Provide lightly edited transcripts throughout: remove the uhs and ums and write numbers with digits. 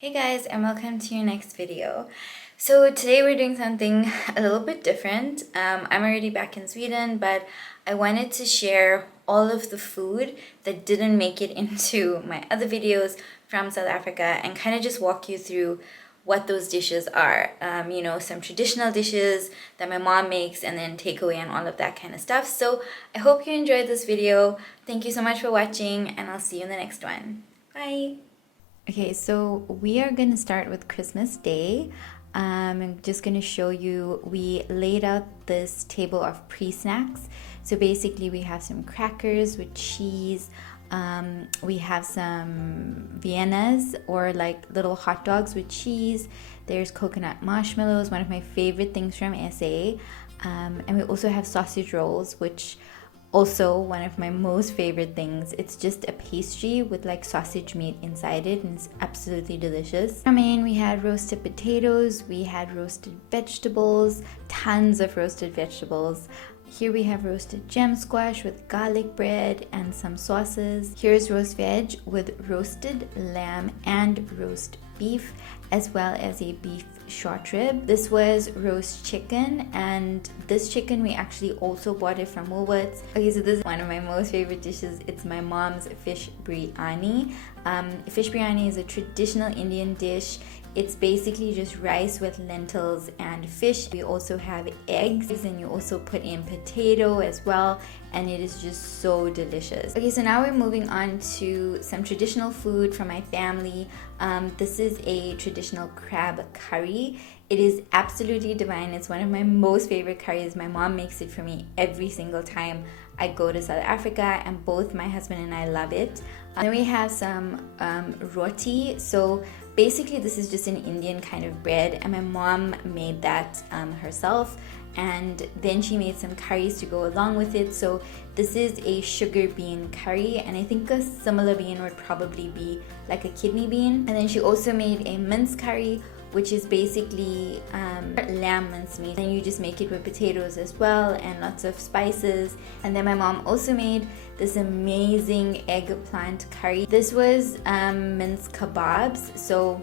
Hey guys, and welcome to your next video. So today we're doing something a little bit different. I'm already back in Sweden, but I wanted to share all of the food that didn't make it into my other videos from South Africa and kind of just walk you through what those dishes are. Some traditional dishes that my mom makes and then takeaway and all of that kind of stuff. So I hope you enjoyed this video. Thank you so much for watching, and I'll see you in the next one. Bye! Okay, so we are going to start with Christmas Day. I'm just going to show you, we laid out this table of pre-snacks. So basically we have some crackers with cheese. We have some Viennas or like little hot dogs with cheese. There's coconut marshmallows, one of my favorite things from SA. And we also have sausage rolls, which also one of my most favorite things. It's just a pastry with like sausage meat inside it, and it's absolutely delicious. I mean, we had roasted potatoes, we had roasted vegetables, tons of roasted vegetables. Here we have roasted gem squash with garlic bread and some sauces. Here's roast veg with roasted lamb and roast beef, as well as a beef short rib. This was roast chicken, and this chicken we actually also bought it from Woolworths. Okay, so this is one of my most favorite dishes. It's my mom's fish biryani. Fish biryani is a traditional Indian dish. It's basically just rice with lentils and fish. We also have eggs, and you also put in potato as well, and it is just so delicious. Okay, so now we're moving on to some traditional food from my family. This is a traditional crab curry. It is absolutely divine. It's one of my most favorite curries. My mom makes it for me every single time I go to South Africa, and both my husband and I love it. Then we have some roti. So basically this is just an Indian kind of bread, and my mom made that herself, and then she made some curries to go along with it. So this is a sugar bean curry, and I think a similar bean would probably be like a kidney bean. And then she also made a mince curry, which is basically lamb mincemeat, and you just make it with potatoes as well and lots of spices. And then my mom also made this amazing eggplant curry. This was minced kebabs, so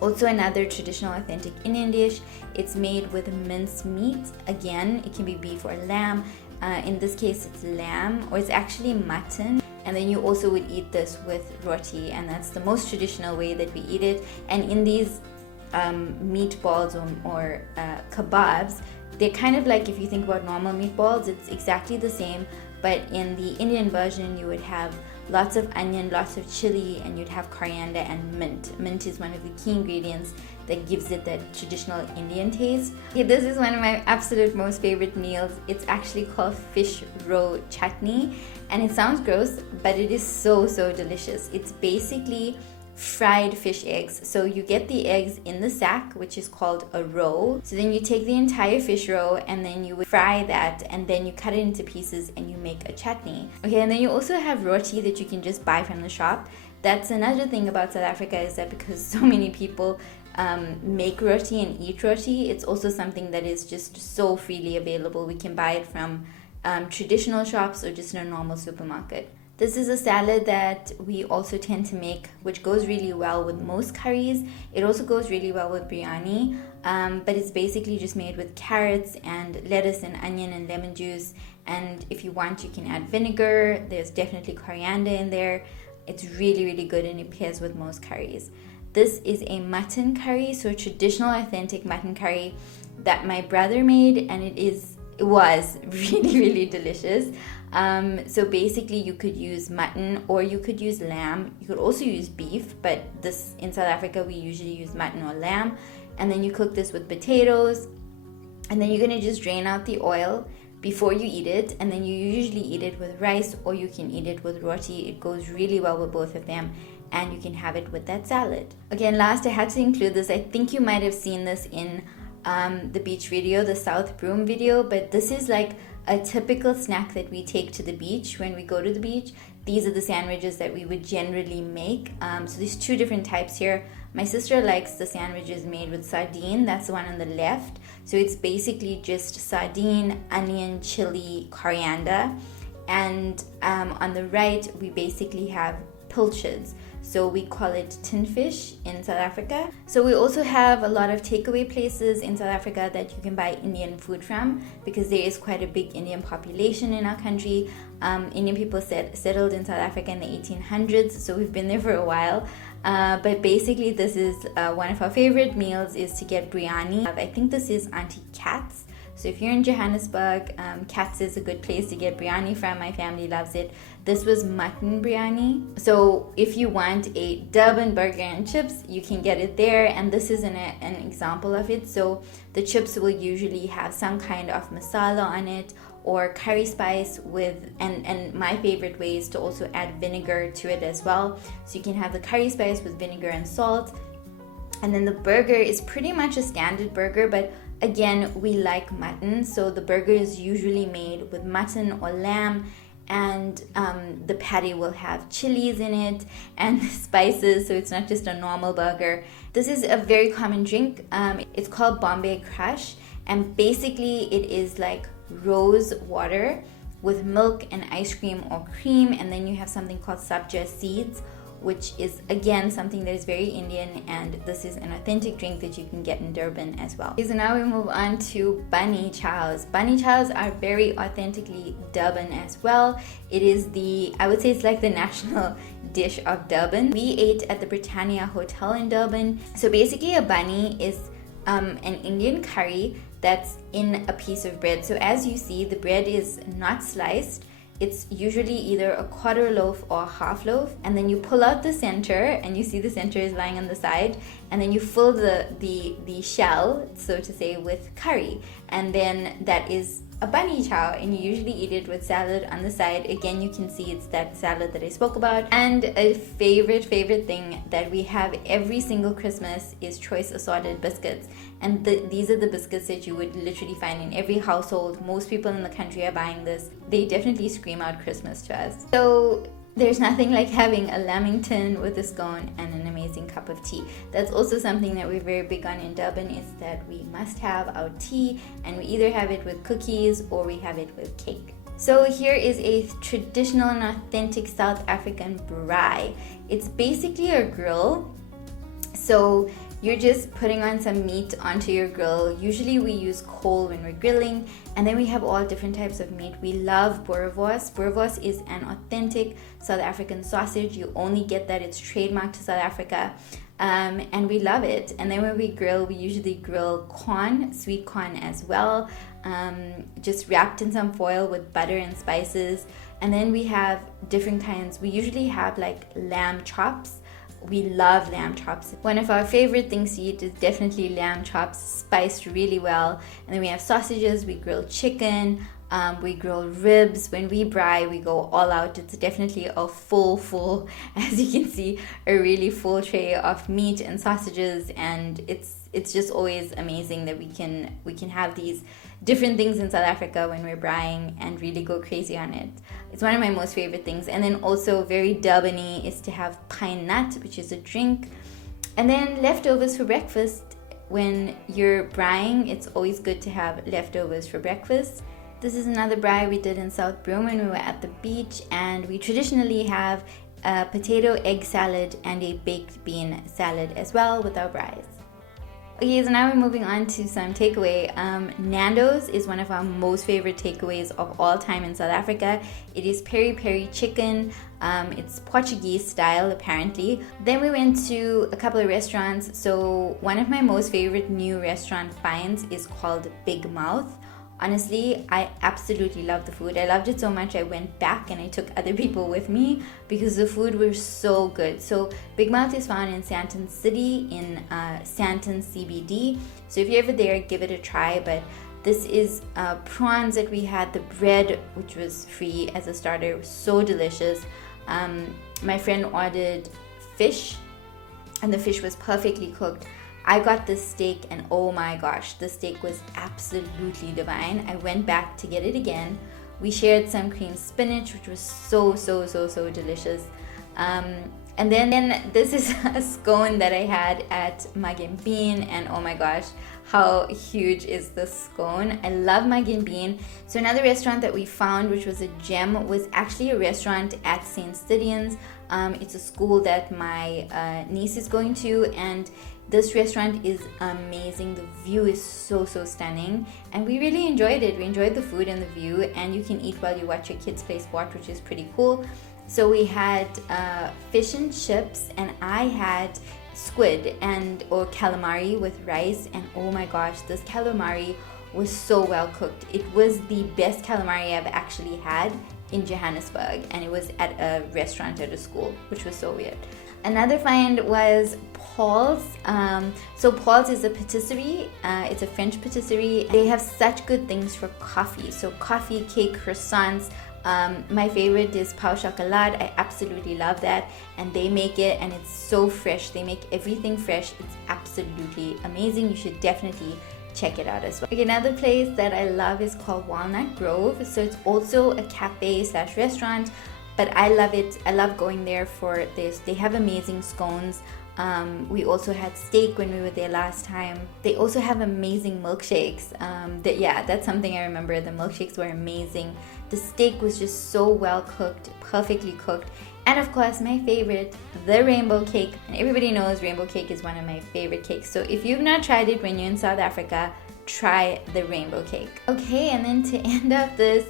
also another traditional authentic Indian dish. It's made with minced meat. Again, it can be beef or lamb. In this case it's lamb, or it's actually mutton. And then you also would eat this with roti, and that's the most traditional way that we eat it. And in these meatballs or kebabs, they're kind of like, if you think about normal meatballs, it's exactly the same, but in the Indian version you would have lots of onion, lots of chili, and you'd have coriander and mint. Mint is one of the key ingredients that gives it that traditional Indian taste. Okay, this is one of my absolute most favorite meals. It's actually called fish roe chutney, and it sounds gross, but it is so delicious. It's basically fried fish eggs. So you get the eggs in the sack, which is called a roe. So then you take the entire fish roe and then you would fry that, and then you cut it into pieces and you make a chutney. Okay, and then you also have roti that you can just buy from the shop. That's another thing about South Africa, is that because so many people make roti and eat roti, it's also something that is just so freely available. We can buy it from traditional shops or just in a normal supermarket. This is a salad that we also tend to make, which goes really well with most curries. It also goes really well with biryani, but it's basically just made with carrots and lettuce and onion and lemon juice. And if you want, you can add vinegar. There's definitely coriander in there. It's really good, and it pairs with most curries. This is a mutton curry, so a traditional authentic mutton curry that my brother made, and it was really delicious. So basically you could use mutton or you could use lamb. You could also use beef, but this in South Africa we usually use mutton or lamb. And then you cook this with potatoes, and then you're gonna just drain out the oil before you eat it, and then you usually eat it with rice or you can eat it with roti. It goes really well with both of them, and you can have it with that salad. Okay, and last I had to include this. I think you might have seen this in the beach video, the South Broom video, but this is like a typical snack that we take to the beach when we go to the beach. These are the sandwiches that we would generally make. So there's two different types here. My sister likes the sandwiches made with sardine. That's the one on the left. So it's basically just sardine, onion, chili, coriander. And on the right, we basically have pilchards. so we call it tin fish in South Africa. So we also have a lot of takeaway places in South Africa that you can buy Indian food from, because there is quite a big Indian population in our country. Indian people settled in South Africa in the 1800s, so we've been there for a while. But basically this is one of our favorite meals is to get biryani. I think this is Auntie Kat's. So if you're in Johannesburg, Kat's is a good place to get biryani from. My family loves it. This was mutton biryani. So if you want a Durban burger and chips, you can get it there. And this is an example of it. So the chips will usually have some kind of masala on it, or curry spice with, and my favorite way is to also add vinegar to it as well. So you can have the curry spice with vinegar and salt. And then the burger is pretty much a standard burger, but again, we like mutton, so the burger is usually made with mutton or lamb, and the patty will have chilies in it and spices, so it's not just a normal burger. This is a very common drink. It's called Bombay Crush, and basically it is like rose water with milk and ice cream or cream, and then you have something called sabja seeds, which is again something that is very Indian, and this is an authentic drink that you can get in Durban as well. Okay, so now we move on to bunny chows. Bunny chows are very authentically Durban as well. It is I would say it's like the national dish of Durban. We ate at the Britannia Hotel in Durban. So basically a bunny is an Indian curry that's in a piece of bread. So as you see, the bread is not sliced. It's usually either a quarter loaf or a half loaf, and then you pull out the center, and you see the center is lying on the side, and then you fill the shell, so to say, with curry, and then that is a bunny chow, and you usually eat it with salad on the side. Again, you can see it's that salad that I spoke about. And a favorite thing that we have every single Christmas is choice assorted biscuits, and these are the biscuits that you would literally find in every household. Most people in the country are buying this. They definitely scream out Christmas to us. So there's nothing like having a lamington with a scone and an amazing cup of tea. That's also something that we're very big on in Durban, is that we must have our tea, and we either have it with cookies or we have it with cake. So here is a traditional and authentic South African braai. It's basically a grill. So you're just putting on some meat onto your grill. Usually we use coal when we're grilling, and then we have all different types of meat. We love boerewors. Boerewors is an authentic South African sausage. You only get that, it's trademarked to South Africa, and we love it. And then when we grill, we usually grill corn, sweet corn as well, just wrapped in some foil with butter and spices. And then we have different kinds. We usually have like lamb chops. We love lamb chops. One of our favorite things to eat is definitely lamb chops, spiced really well. And then we have sausages, we grill chicken, we grill ribs. When we braai, we go all out. It's definitely a full, as you can see, a really full tray of meat and sausages, and it's just always amazing that we can have these different things in South Africa when we're braaiing and really go crazy on it. It's one of my most favorite things. And then also very Durban-y is to have pine nut, which is a drink. And then leftovers for breakfast. When you're braaiing, it's always good to have leftovers for breakfast. This is another braai we did in South Broome when we were at the beach, and we traditionally have a potato egg salad and a baked bean salad as well with our braais. Okay, so now we're moving on to some takeaway. Nando's is one of our most favorite takeaways of all time in South Africa. It is peri-peri chicken. It's Portuguese style apparently. Then we went to a couple of restaurants. So one of my most favorite new restaurant finds is called Bigmouth. Honestly, I absolutely love the food. I loved it so much I went back and I took other people with me because the food was so good. So Bigmouth is found in Sandton City in Sandton CBD. So if you're ever there, give it a try. But this is prawns that we had. The bread, which was free as a starter, was so delicious. My friend ordered fish, and the fish was perfectly cooked. I got this steak, and oh my gosh, the steak was absolutely divine. I went back to get it again. We shared some cream spinach, which was so delicious. And then this is a scone that I had at muggandbean, and oh my gosh, how huge is this scone. I love muggandbean. So another restaurant that we found, which was a gem, was actually a restaurant at St. Stithians. It's a school that my niece is going to, and this restaurant is amazing. The view is so stunning, and we really enjoyed it. We enjoyed the food and the view, and you can eat while you watch your kids play sport, which is pretty cool. So we had fish and chips, and I had squid or calamari with rice, and oh my gosh, this calamari was so well cooked. It was the best calamari I've actually had in Johannesburg, and it was at a restaurant at a school, which was so weird. Another find was Paul's. So Paul's is a patisserie. It's a French patisserie. They have such good things for coffee. So coffee, cake, croissants. My favorite is pain au chocolat. I absolutely love that, and they make it, and it's so fresh. They make everything fresh. It's absolutely amazing. You should definitely check it out as well. Okay, another place that I love is called Walnut Grove. So it's also a cafe / restaurant, but I love it. I love going there for this. They have amazing scones. We also had steak when we were there last time. They also have amazing milkshakes. That's something I remember. The milkshakes were amazing. The steak was just so well cooked, perfectly cooked. And of course, my favorite, the rainbow cake. And everybody knows rainbow cake is one of my favorite cakes. So if you've not tried it when you're in South Africa, try the rainbow cake. Okay, and then to end up this,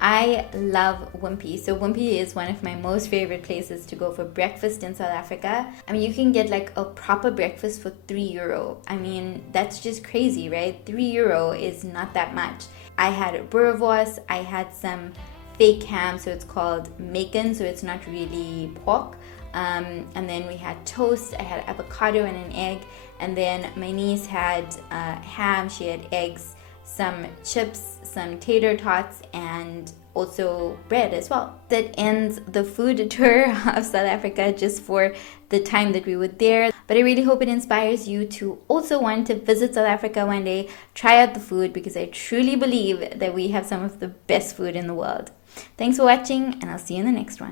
I love Wimpy. So Wimpy is one of my most favorite places to go for breakfast in South Africa. I mean, you can get like a proper breakfast for €3. I mean, that's just crazy, right? €3 is not that much. I had a boerewors, I had some fake ham, so it's called bacon, so it's not really pork. And then we had toast, I had avocado and an egg, and then my niece had ham, she had eggs, some chips, some tater tots, and also bread as well. That ends the food tour of South Africa just for the time that we were there. But I really hope it inspires you to also want to visit South Africa one day, try out the food, because I truly believe that we have some of the best food in the world. Thanks for watching, and I'll see you in the next one.